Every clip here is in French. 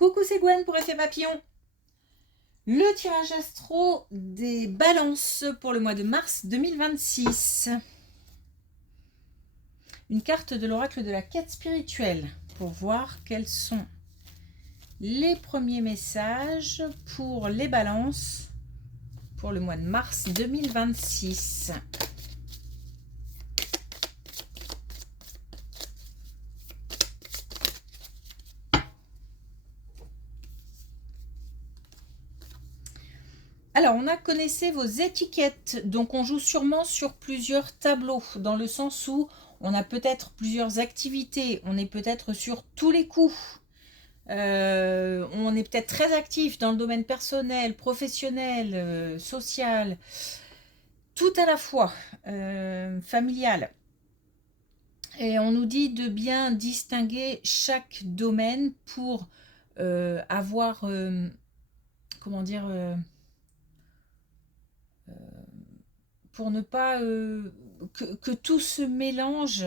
Coucou, c'est Gwen pour Effet Papillon. Le tirage astro des balances pour le mois de mars 2026. Une carte de l'oracle de la quête spirituelle pour voir quels sont les premiers messages pour les balances pour le mois de mars 2026. Alors, on a connaissé vos étiquettes, donc on joue sûrement sur plusieurs tableaux, dans le sens où on a peut-être plusieurs activités, on est peut-être sur tous les coups, on est peut-être très actif dans le domaine personnel, professionnel, social, tout à la fois, familial. Et on nous dit de bien distinguer chaque domaine pour avoir, comment dire... pour ne pas que tout se mélange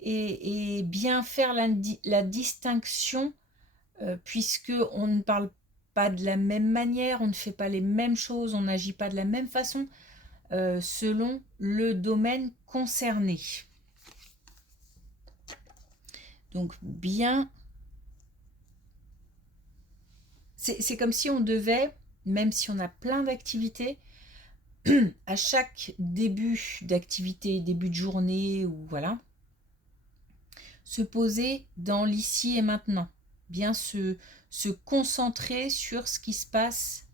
et bien faire la distinction, puisque on ne parle pas de la même manière, on ne fait pas les mêmes choses, on n'agit pas de la même façon selon le domaine concerné. Donc bien, c'est comme si on devait, même si on a plein d'activités, à chaque début d'activité, début de journée, ou voilà, se poser dans l'ici et maintenant, bien se concentrer sur ce qui se passe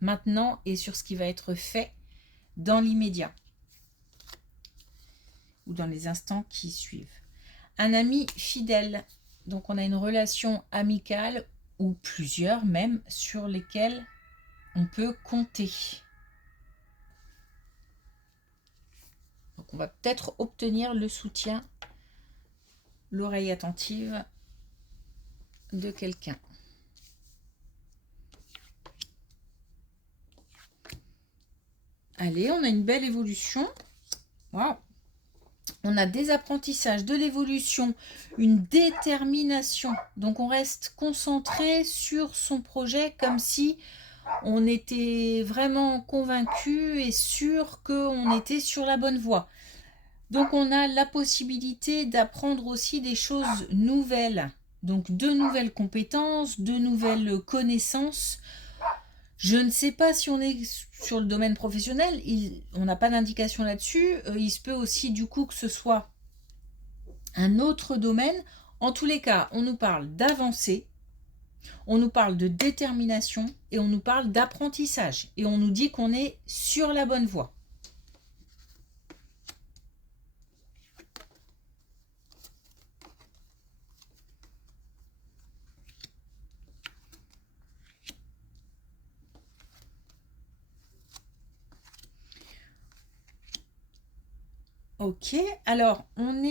maintenant et sur ce qui va être fait dans l'immédiat ou dans les instants qui suivent. Un ami fidèle, donc on a une relation amicale ou plusieurs même sur lesquelles on peut compter. Donc on va peut-être obtenir le soutien, l'oreille attentive de quelqu'un. Allez, on a une belle évolution. Waouh! On a des apprentissages, de l'évolution, une détermination. Donc on reste concentré sur son projet comme si on était vraiment convaincu et sûr qu'on était sur la bonne voie. Donc on a la possibilité d'apprendre aussi des choses nouvelles. Donc de nouvelles compétences, de nouvelles connaissances. Je ne sais pas si on est sur le domaine professionnel, on n'a pas d'indication là-dessus. Il se peut aussi du coup que ce soit un autre domaine. En tous les cas, on nous parle d'avancée, on nous parle de détermination et on nous parle d'apprentissage. Et on nous dit qu'on est sur la bonne voie. Ok, alors on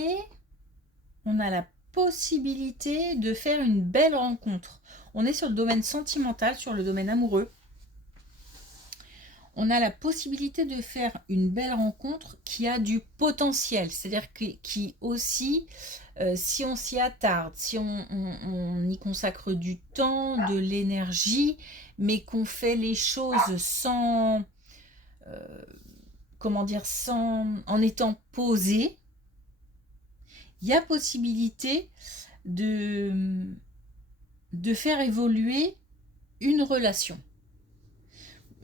a la possibilité de faire une belle rencontre. On est sur le domaine sentimental, sur le domaine amoureux. On a la possibilité de faire une belle rencontre qui a du potentiel, c'est-à-dire qui aussi, si on s'y attarde, si on y consacre du temps, de l'énergie, mais qu'on fait les choses sans, comment dire, en étant posé, il y a possibilité de faire évoluer une relation.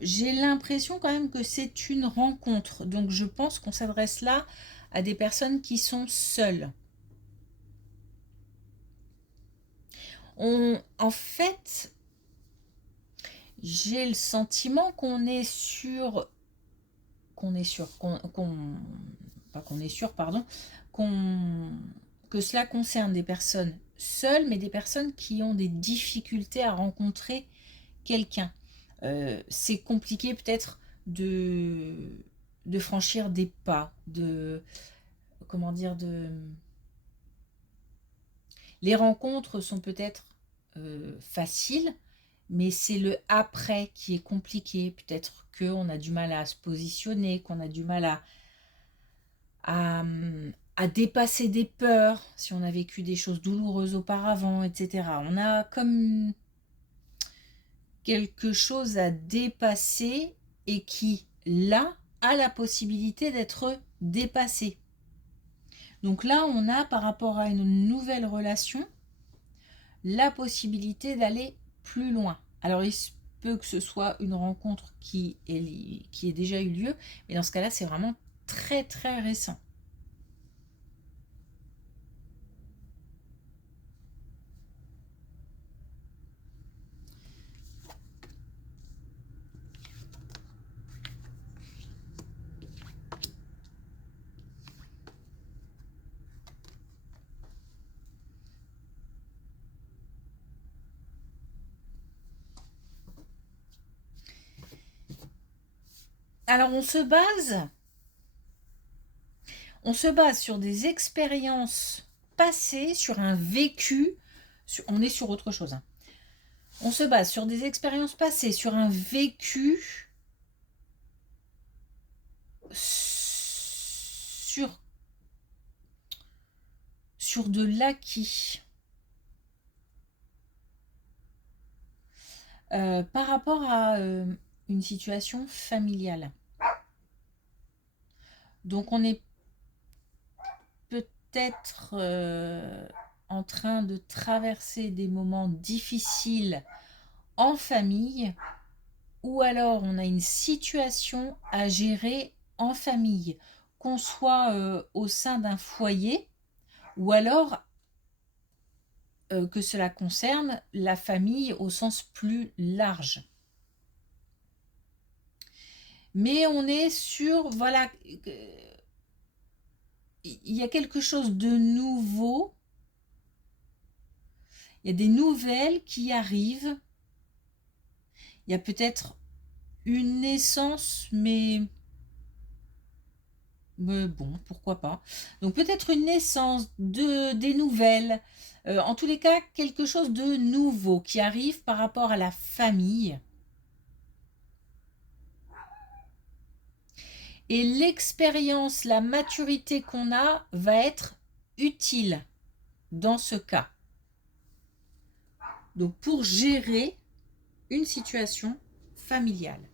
J'ai l'impression quand même que c'est une rencontre, donc je pense qu'on s'adresse là à des personnes qui sont seules. En fait, j'ai le sentiment pas qu'on est sûr, pardon, que cela concerne des personnes seules, mais des personnes qui ont des difficultés à rencontrer quelqu'un. C'est compliqué peut-être de franchir des pas, comment dire, les rencontres sont peut-être faciles, mais c'est le après qui est compliqué. Peut-être qu'on a du mal à se positionner, qu'on a du mal à dépasser des peurs, si on a vécu des choses douloureuses auparavant, etc. On a comme quelque chose à dépasser et qui, là, a la possibilité d'être dépassé. Donc là, on a, par rapport à une nouvelle relation, la possibilité d'aller plus loin. Alors, il se peut que ce soit une rencontre qui ait déjà eu lieu, mais dans ce cas-là, c'est vraiment très, très récent. Alors, on se base sur des expériences passées, sur un vécu. On est sur autre chose. Hein. On se base sur des expériences passées, sur un vécu, sur de l'acquis. Par rapport à une situation familiale. Donc on est peut-être en train de traverser des moments difficiles en famille, ou alors on a une situation à gérer en famille, qu'on soit au sein d'un foyer, ou alors que cela concerne la famille au sens plus large. Mais on est sur, voilà, il y a quelque chose de nouveau, il y a des nouvelles qui arrivent, il y a peut-être une naissance, mais bon, pourquoi pas. Donc peut-être une naissance, des nouvelles, en tous les cas, quelque chose de nouveau qui arrive par rapport à la famille. Et l'expérience, la maturité qu'on a va être utile dans ce cas. Donc pour gérer une situation familiale.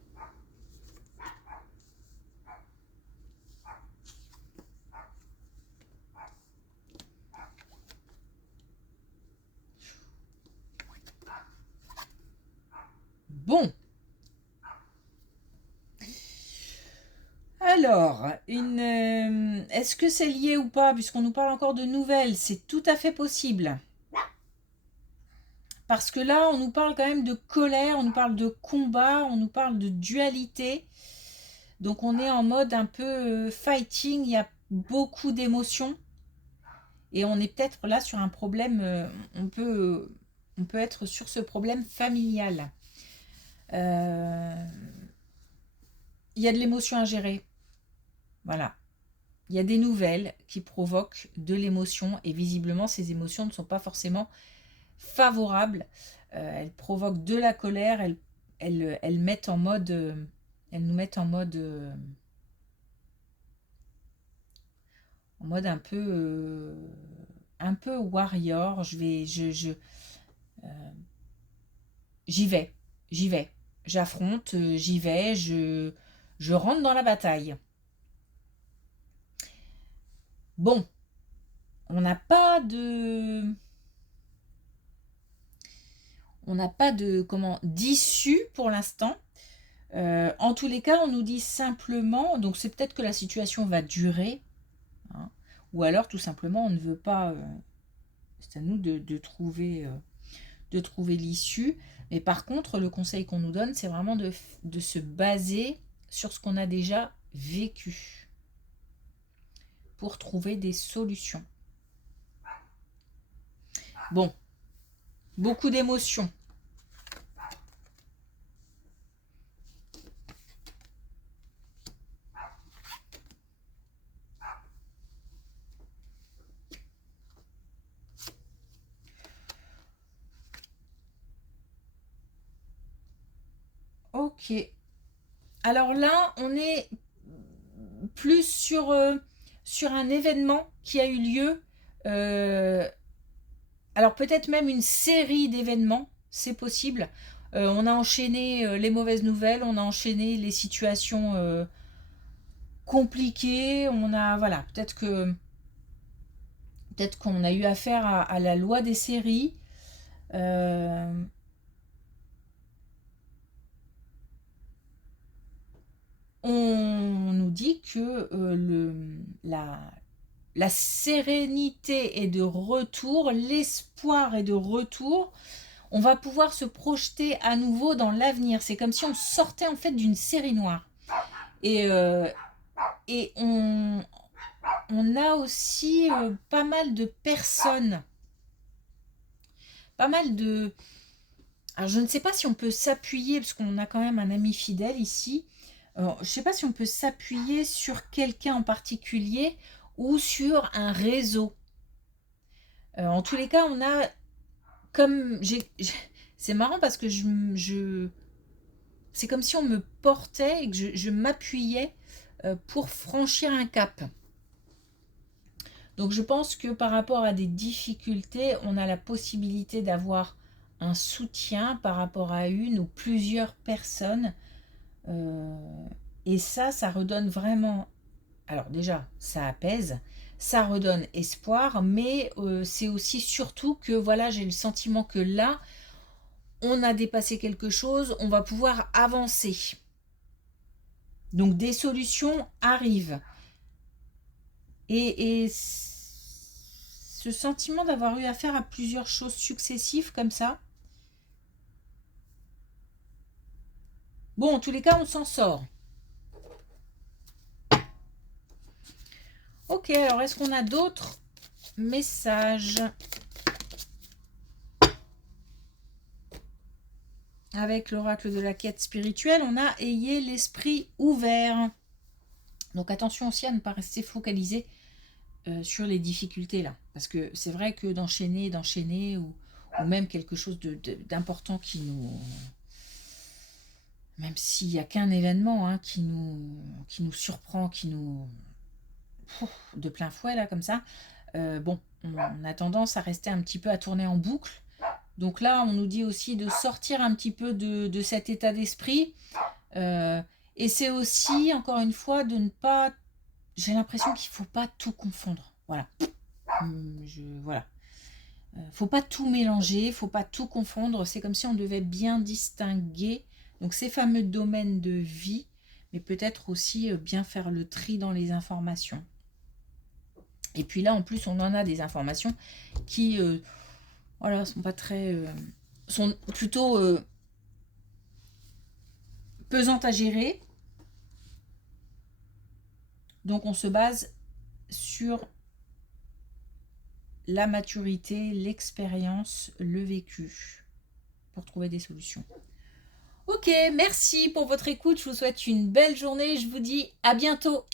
Bon. Alors, est-ce que c'est lié ou pas, puisqu'on nous parle encore de nouvelles? C'est tout à fait possible. Parce que là, on nous parle quand même de colère, on nous parle de combat, on nous parle de dualité. Donc on est en mode un peu fighting, il y a beaucoup d'émotions. Et on est peut-être là sur un problème, on peut être sur ce problème familial. Il y a de l'émotion à gérer. Voilà. Il y a des nouvelles qui provoquent de l'émotion et visiblement ces émotions ne sont pas forcément favorables. Elles provoquent de la colère, elles mettent en mode, elles nous mettent en mode un peu warrior. J'y vais, j'affronte, j'y vais, je rentre dans la bataille. Bon, on n'a pas de d'issue pour l'instant. En tous les cas, on nous dit simplement, donc c'est peut-être que la situation va durer, hein, ou alors tout simplement on ne veut pas. C'est à nous de trouver l'issue. Mais par contre, le conseil qu'on nous donne, c'est vraiment de se baser sur ce qu'on a déjà vécu pour trouver des solutions. Bon, beaucoup d'émotions. Ok. Alors là, on est plus sur un événement qui a eu lieu. Alors peut-être même une série d'événements, c'est possible. On a enchaîné les mauvaises nouvelles, on a enchaîné les situations compliquées. On a, voilà, peut-être qu'on a eu affaire à la loi des séries. On nous dit que la sérénité est de retour, l'espoir est de retour. On va pouvoir se projeter à nouveau dans l'avenir. C'est comme si on sortait en fait d'une série noire. Et on a aussi pas mal de personnes, pas mal de... Alors je ne sais pas si on peut s'appuyer, parce qu'on a quand même un ami fidèle ici. Alors, je ne sais pas si on peut s'appuyer sur quelqu'un en particulier ou sur un réseau. En tous les cas, on a comme... C'est marrant parce que c'est comme si on me portait et que je m'appuyais pour franchir un cap. Donc je pense que par rapport à des difficultés, on a la possibilité d'avoir un soutien par rapport à une ou plusieurs personnes. Et ça redonne vraiment... Alors déjà, ça apaise, ça redonne espoir, mais c'est aussi surtout que voilà, j'ai le sentiment que là, on a dépassé quelque chose, on va pouvoir avancer. Donc des solutions arrivent. Et ce sentiment d'avoir eu affaire à plusieurs choses successives comme ça. Bon, en tous les cas, on s'en sort. Ok, alors est-ce qu'on a d'autres messages? Avec l'oracle de la quête spirituelle, on a ayez l'esprit ouvert. Donc attention aussi à ne pas rester focalisé sur les difficultés là. Parce que c'est vrai que d'enchaîner ou même quelque chose d'important qui nous... Même s'il n'y a qu'un événement hein, qui nous surprend, qui nous... de plein fouet là comme ça, bon, on a tendance à rester un petit peu à tourner en boucle. Donc là, on nous dit aussi de sortir un petit peu de cet état d'esprit. Et c'est aussi, encore une fois, de ne pas... J'ai l'impression qu'il ne faut pas tout confondre. Voilà. Voilà. Faut pas tout mélanger, faut pas tout confondre. C'est comme si on devait bien distinguer donc ces fameux domaines de vie, mais peut-être aussi bien faire le tri dans les informations. Et puis là, en plus, on en a des informations qui... voilà, sont pas très... sont plutôt pesantes à gérer. Donc on se base sur la maturité, l'expérience, le vécu pour trouver des solutions. Ok, merci pour votre écoute. Je vous souhaite une belle journée. Je vous dis à bientôt.